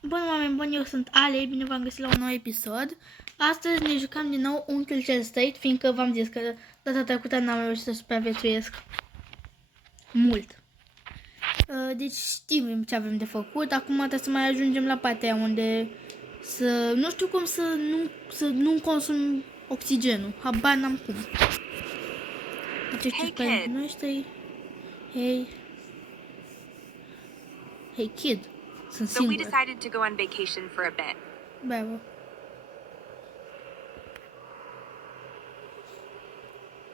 Bun, oameni buni, eu sunt Ale, bine v-am găsit la un nou episod. Astăzi ne jucăm din nou un Kill Cell State, fiindcă v-am zis că data trecută n-am reușit să supraviețuiesc mult. Deci știm ce avem de făcut, acum trebuie să mai ajungem la partea unde să... Nu știu cum să nu consum oxigenul, habar n-am cum. Deci știu pe noștri. Hey kid, sunt So we singur. decided to go on vacation for a bit. Bravo.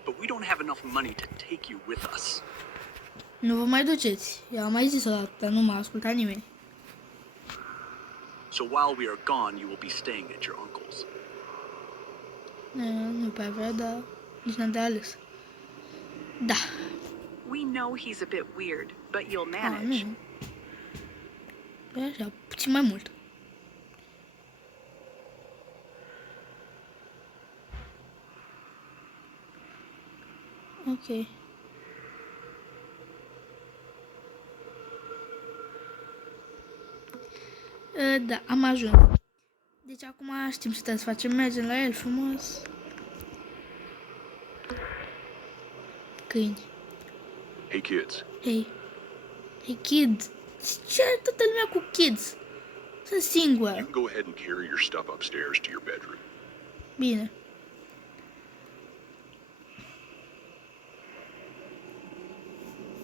But we don't have enough money to take you with us. Nu vă mai duceți. Eu am mai zis o dată, dar nu m-a ascultat nimeni. So while we are gone, you will be staying at your uncle's. Nu prea vrea, dar nici n-am de ales. Da. We know he's a bit weird, but you'll Nu. manage. Păi așa, puțin mai mult. Ok. Da, am ajuns. Deci acum știm ce trebuie să facem. Mergem la el frumos. Câini. Hey kids, Hei. Hei, kid. Ce are toată lumea cu kids? Sunt you singur. can go ahead and carry your stuff upstairs to your bedroom. Bine.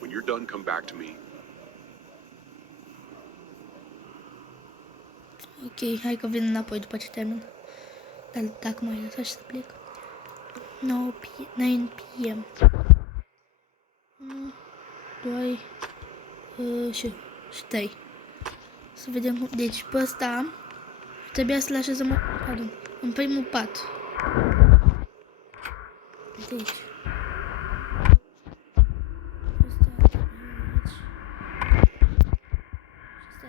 When you're done, come back to me. Ok, hai că vin înapoi după ce termin. Dar dacă mai lăsa și să plec. 9 p.m. 1, 2 și 3. Să vedem cum... Deci pe ăsta trebuia să-l așezăm în primul pat. Uite aici. Ăsta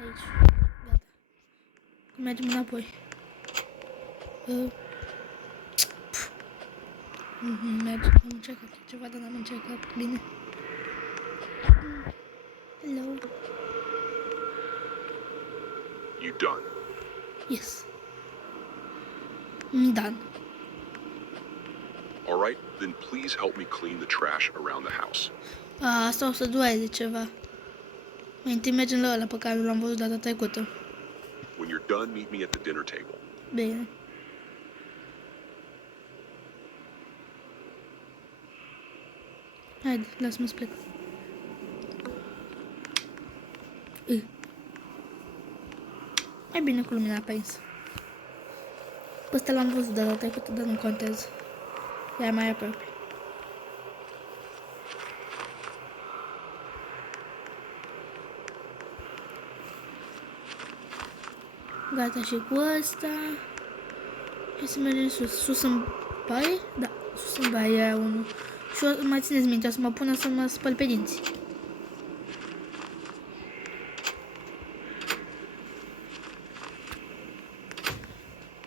aici. Gata. Mergem înapoi. Mergem. Am încercat ceva, dar n-am încercat bine. Hello. You done? Yes. Done. All right, then please help me clean the trash around the house. Asta o să doare ceva. Mai întâi mergem la ăla pe care l-am văzut data trecută. When you're done, meet me at the dinner table. Bine. Haide, lasă-mă să plec. Mai bine cu lumina aprinsă. Pe ăsta l-am văzut data trecută, dar nu contează. Ea mai aproape. Gata și cu ăsta. Hai să mergem sus. Sus în baie? Da, sus în baie era unul. Și mai țineți minte, o să mă pună să mă spăl pe dinți.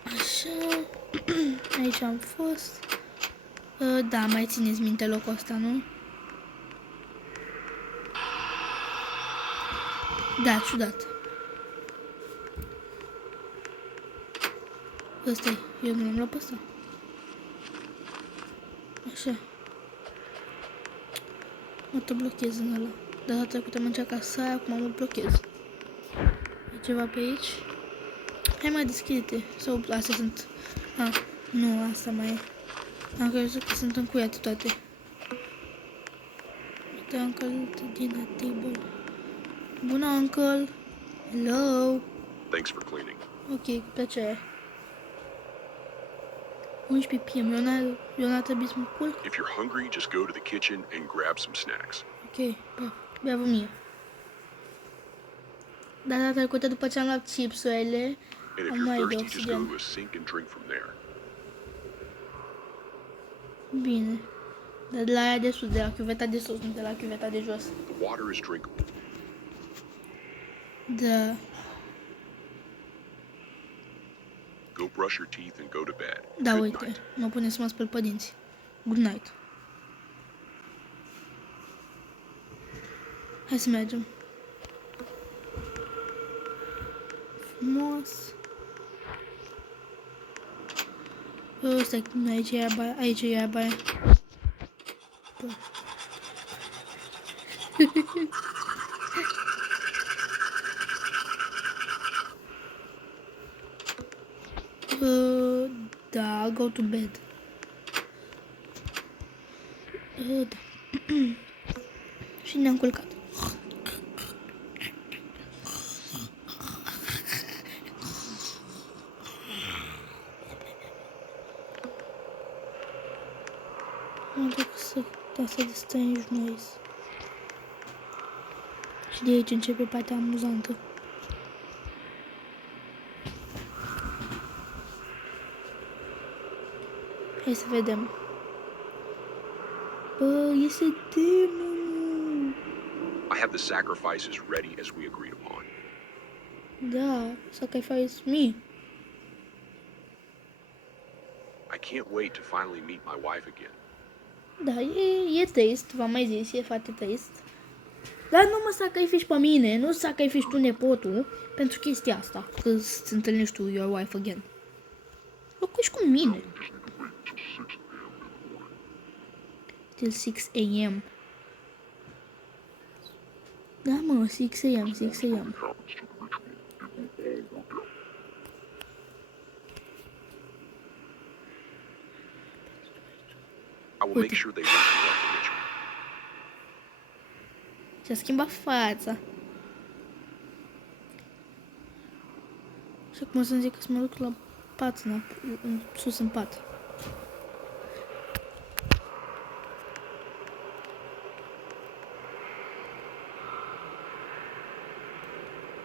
Așa. Aici am fost. Da, mai țineți minte locul ăsta, nu? Da, ciudat. Ăsta-i, eu nu l-am luat pe ăsta. Așa. Mă tot blochez în ăla. Data trecută am încercat să ai, acum mă blochez. E ceva pe aici? Hai mai deschide-te. Sau astea sunt... nu, asta mai e. Am crezut că sunt încuiate toate. Uite, uncle, dinner table. Bună, uncle. Hello. Thanks for cleaning. Ok, cu plăcere. 11 p.m. Eu n-ar trebui să mă culc? If you're hungry, just go to the kitchen and grab some snacks. Ok, bravo mie. Dar data trecută, după ce am luat chipsurile, And if am you're mai de thirsty, just go oxigen. to a sink and drink from there. Bine. Dar de la aia de sus, de la chiuveta de sus, nu de la chiuveta de jos. The water is drinkable. Da. Go brush your teeth and go to bed. Da, Good uite, night. mă pune să mă spăl pe dinți. Good night. Hai să mergem. frumos. Stai, nu, aici e aia, aici e aia. Da, go to bed. Da. Și ne-am culcat. Mă duc să asta de strange noise. Și de aici începe partea amuzantă. Hai să vedem. Bă, iese demonul. I have the sacrifices ready as we agreed upon. Da, sacrifice me. I can't wait to finally meet my wife again. Da, e trist, v-am mai zis, e foarte trist. Dar nu mă sacrifici pe mine, nu sacrifici tu nepotul pentru chestia asta, că îți întâlnești tu your wife again. Locuiești cu mine. Till 6 a.m. Da, mă, 6 a.m., 6 a.m. I will make sure they won't interrupt the ritual. Și-a schimbat fața. Și acum o să-mi zic că să mă duc la pat, sus în pat.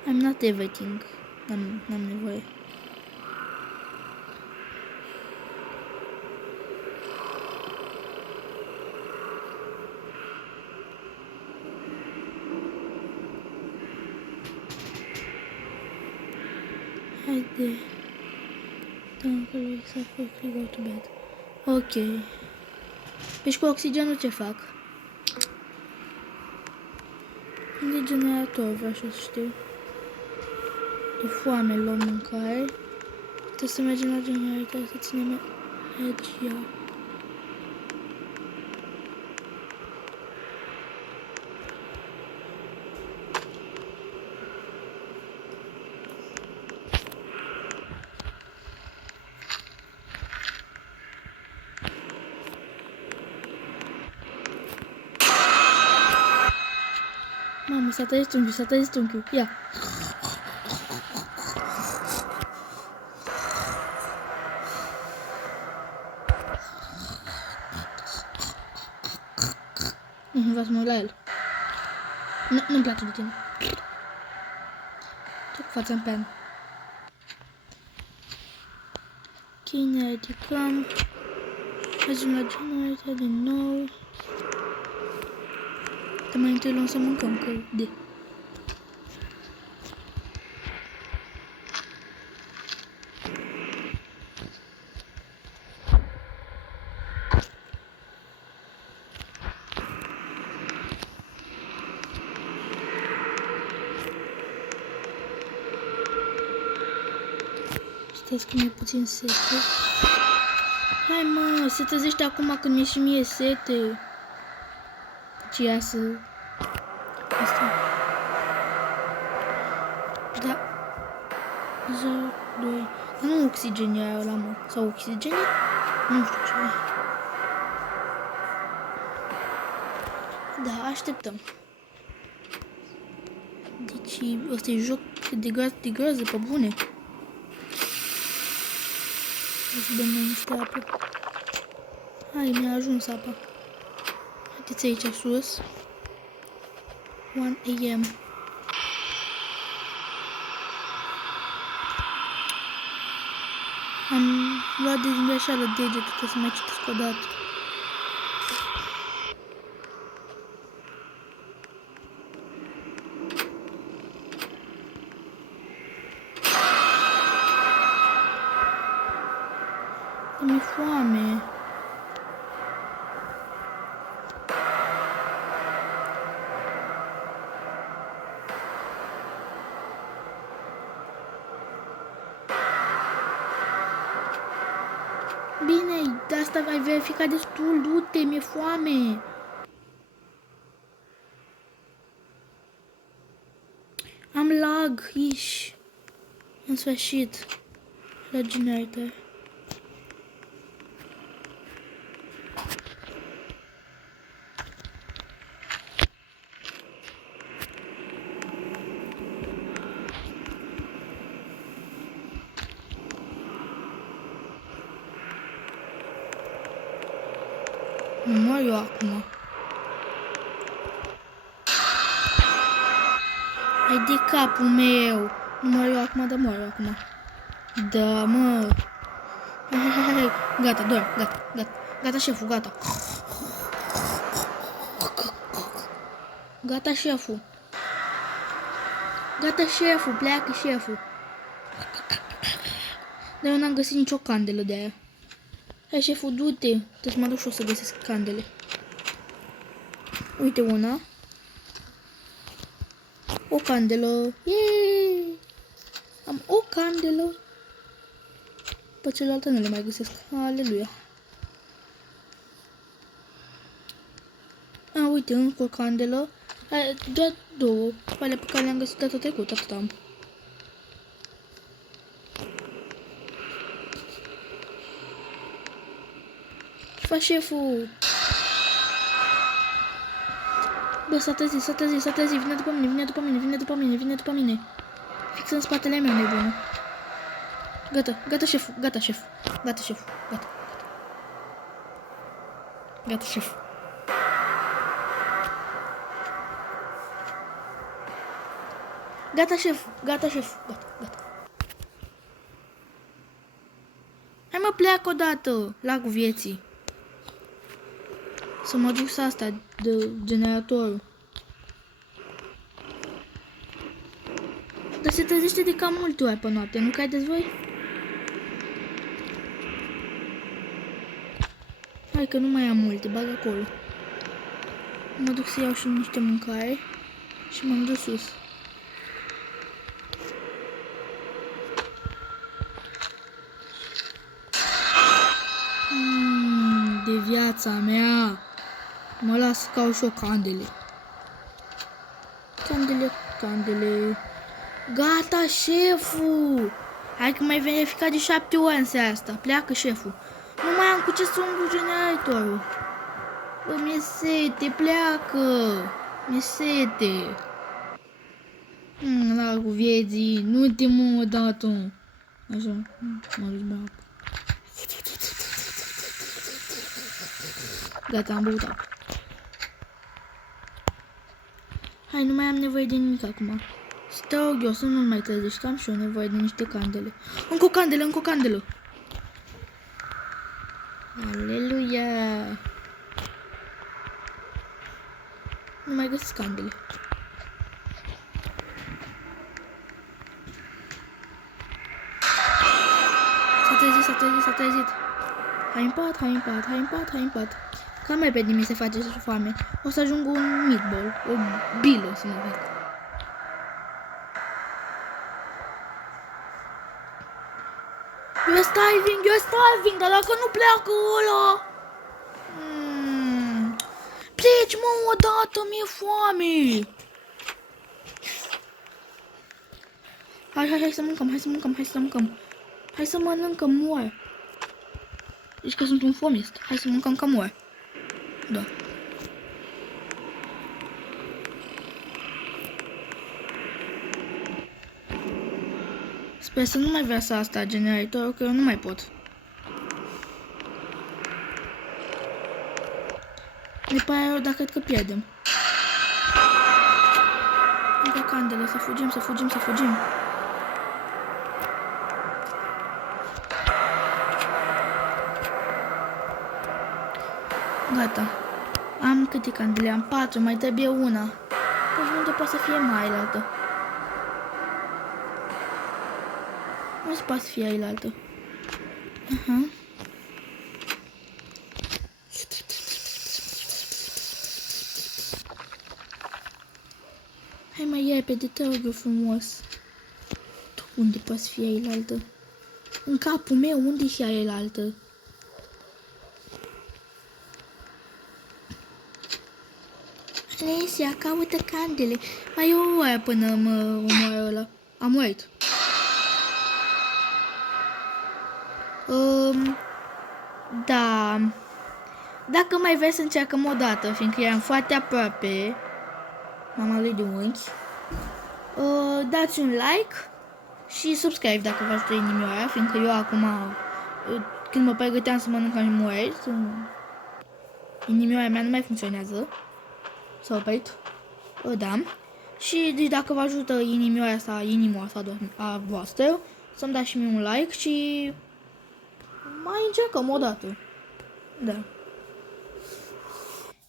I'm not everything. N-am nevoie. Haide. Dacă lui să quickly go to bed. Ok. Deci cu oxigenul ce fac? Unde e generator? Vreau să știu. E foame, luăm mâncare. Trebuie să mergem la generator să ținem energia. Mamă, s-a tăiat unchiul, ia. Nu vreau să mă uit la el. Nu-mi place de tine. Ce cu fața în pen. Ok, ne ridicăm. Mergem la generator din nou. Dar mai întâi luăm să mâncăm, că de. Stați că mi-e puțin sete. Hai mă, se trezește acum când mi-e și mie sete. Ce iasă. Asta. Da. 0, 2. Dar nu oxigenia ăla, mă. Sau oxigenia? Nu știu ce e. Da, așteptăm. Deci, ăsta e joc de groază, pe bune. Să dăm mai niște apă. Hai, mi-a ajuns apa. Haideți aici sus. 1 a.m. Am luat de greșeală degetul, trebuie să mai citesc o dată. Mi-e foame. Bine, de asta ai verificat destul, du-te, mi-e foame. Am lag, iși. În sfârșit. La generator. Nu mor eu acum. Hai de capul meu. Nu mor eu acum, dar mor eu acum. Da, mă. Hai. Gata, dorm, gata. Gata, șeful, gata. Gata, șeful. Gata, șeful, pleacă șeful. Dar eu n-am găsit nicio candelă de aia. Hai, șeful, du-te. Trebuie să mă duc și o să găsesc candele. Uite una. O candelă. Yeee! Am o candelă. Pe celelalte nu le mai găsesc. Aleluia. A, uite, încă o candelă. Doar două. Alea pe care le-am găsit data trecută, atât am. Fa șeful. Bă, s-a trezit, vine după mine. Fix în spatele meu, nebună. Gata, șeful, gata, șef. Gata, șef. Gata, șef. Gata. Hai mă, pleacă odată, lagul vieții. Să mă duc să asta, de generatorul. Dar se trezește de cam multe ori pe noapte, nu credeți voi? Hai că nu mai am multe, bag acolo. Mă duc să iau și niște mâncare și m-am dus sus. De viața mea. Mă las să caut și o candele. Candele. Gata, șeful. Hai că mai verificat de 7 ori în seara asta. Pleacă, șeful. Nu mai am cu ce să umplu generatorul. Bă, mi-e sete, pleacă. Mi-e sete. Lagul vieții. Nu te mă odată. Așa, mă duc la apă. Gata, am băut apă. Hai, nu mai am nevoie de nimic acum. Te rog eu să nu mai trezești, că am și eu nevoie de niște candele. Încă o candelă. Aleluia. Nu mai găsesc candele. S-a trezit. Hai în pat. Cam repede mi se face foame. O să ajung un meatball, o bilă să mă fac. You're starving, dar dacă nu pleacă ăla... Pleci, mă, odată, mi-e foame. Hai să mâncăm. Hai să mănânc, că mor. Deci că sunt un fomist. Hai să mâncăm, că mor. Da. Sper să nu mai vrea să asta generatorul, că eu nu mai pot. Ne pare rău, dar cred că pierdem. Încă candele, să fugim. Gata. Am câte candele? Am 4, mai trebuie una. Păi unde poate să fie mai altă? Nu se poate să fie ailaltă. Hai mai repede, te rog eu frumos. Unde poate să fie ailaltă? În capul meu, unde e și ailaltă? Alesia, caută candele. Mai e o oară până mă omoară ăla. Am murit. Da. Dacă mai vreți să încercăm o dată, fiindcă eram foarte aproape, mama lui de unchi, dați un like și subscribe dacă v-ați de inimioara, fiindcă eu acum, când mă pregăteam să mănânc am murit, inimioara mea nu mai funcționează. S-a oprit. Da. Și deci dacă vă ajută inimioara asta, inima asta a voastră, să-mi dați și mie un like și mai încercăm o dată. Da.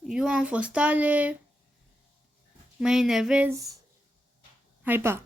Eu am fost Ale. Mă enervez. Hai, pa!